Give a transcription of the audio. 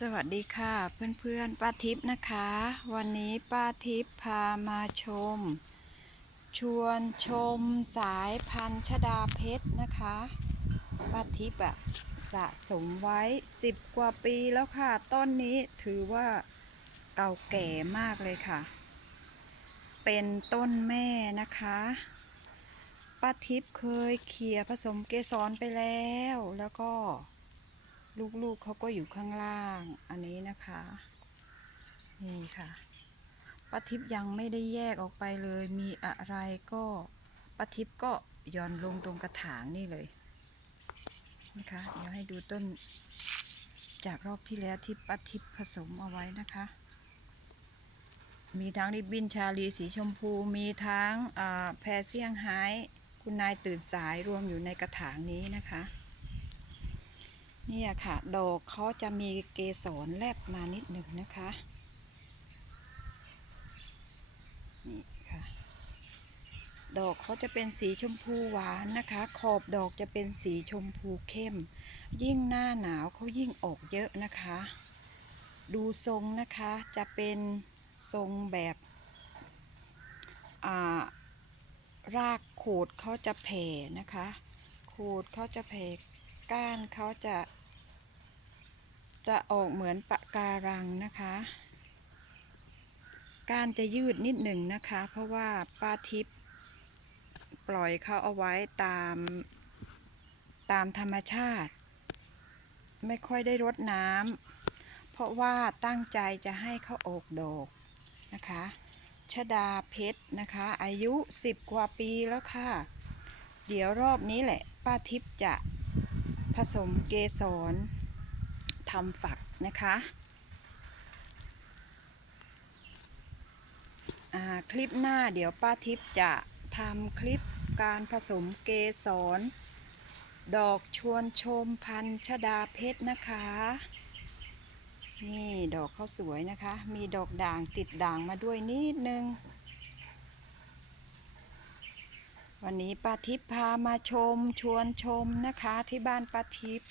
สวัสดีค่ะเพื่อนๆป้าทิพย์นะคะ วันนี้ป้าทิพย์พามาชม ชวนชมสายพันธุ์ชดาเพชรนะคะป้าทิพย์อะสะสมไว้ 10 กว่าปีแล้วค่ะ ต้นนี้ถือว่าเก่าแก่มากเลยค่ะ เป็นต้นแม่นะคะป้าทิพย์เคยเขี่ยผสมเกสรไปแล้วแล้วก็ ลูกๆเขาก็อยู่ข้างล่าง อันนี้นะคะ นี่ค่ะป้าทิพย์ยังไม่ได้แยกออกไปเลย มีอะไรก็ป้าทิพย์ก็ย่อนลงตรงกระถางนี่เลยนะคะเดี๋ยวให้ดูต้นจากรอบที่แล้วที่ป้าทิพย์ผสมเอาไว้นะคะ มีทั้งริบบินชาลีสีชมพู มีทั้งแพรเซี่ยงไฮ้คุณนายตื่นสายรวมอยู่ในกระถางนี้นะคะ เนี่ยค่ะ ดอกเขาจะมีเกสรแลบมานิดหนึ่งนะคะ นี่ค่ะ ดอกเขาจะเป็นสีชมพูหวานนะคะ ขอบดอกจะเป็นสีชมพูเข้ม ยิ่งหน้าหนาวเขายิ่งออกเยอะนะคะ ดูทรงนะคะจะเป็นทรงแบบอ่ารากโขดเขาจะแผ่นะคะโขดเขาจะแผ่ก้านเขาจะ จะออกเหมือนปะการังนะคะ กานจะยืดนิดหนึ่งนะคะ เพราะว่าป้าทิพย์ปล่อยเขาเอาไว้ตามตามธรรมชาติ ไม่ค่อยได้รดน้ำเพราะว่าตั้งใจจะให้เขาออกดอกนะคะชดาเพชรนะคะ อายุ 10 กว่าปีแล้วค่ะ เดี๋ยวรอบนี้แหละ ป้าทิพย์จะผสมเกสร ทำฝักนะคะคลิปหน้าเดี๋ยวป้าทิพย์จะทำคลิปการผสมเกสร ดอกชวนชมพันชดาเพชรนะคะ นี่ดอกเขาสวยนะคะ มีดอกด่างติดด่างมาด้วยนิดนึง วันนี้ป้าทิพย์พามาชมชวนชมนะคะที่บ้านป้าทิพย์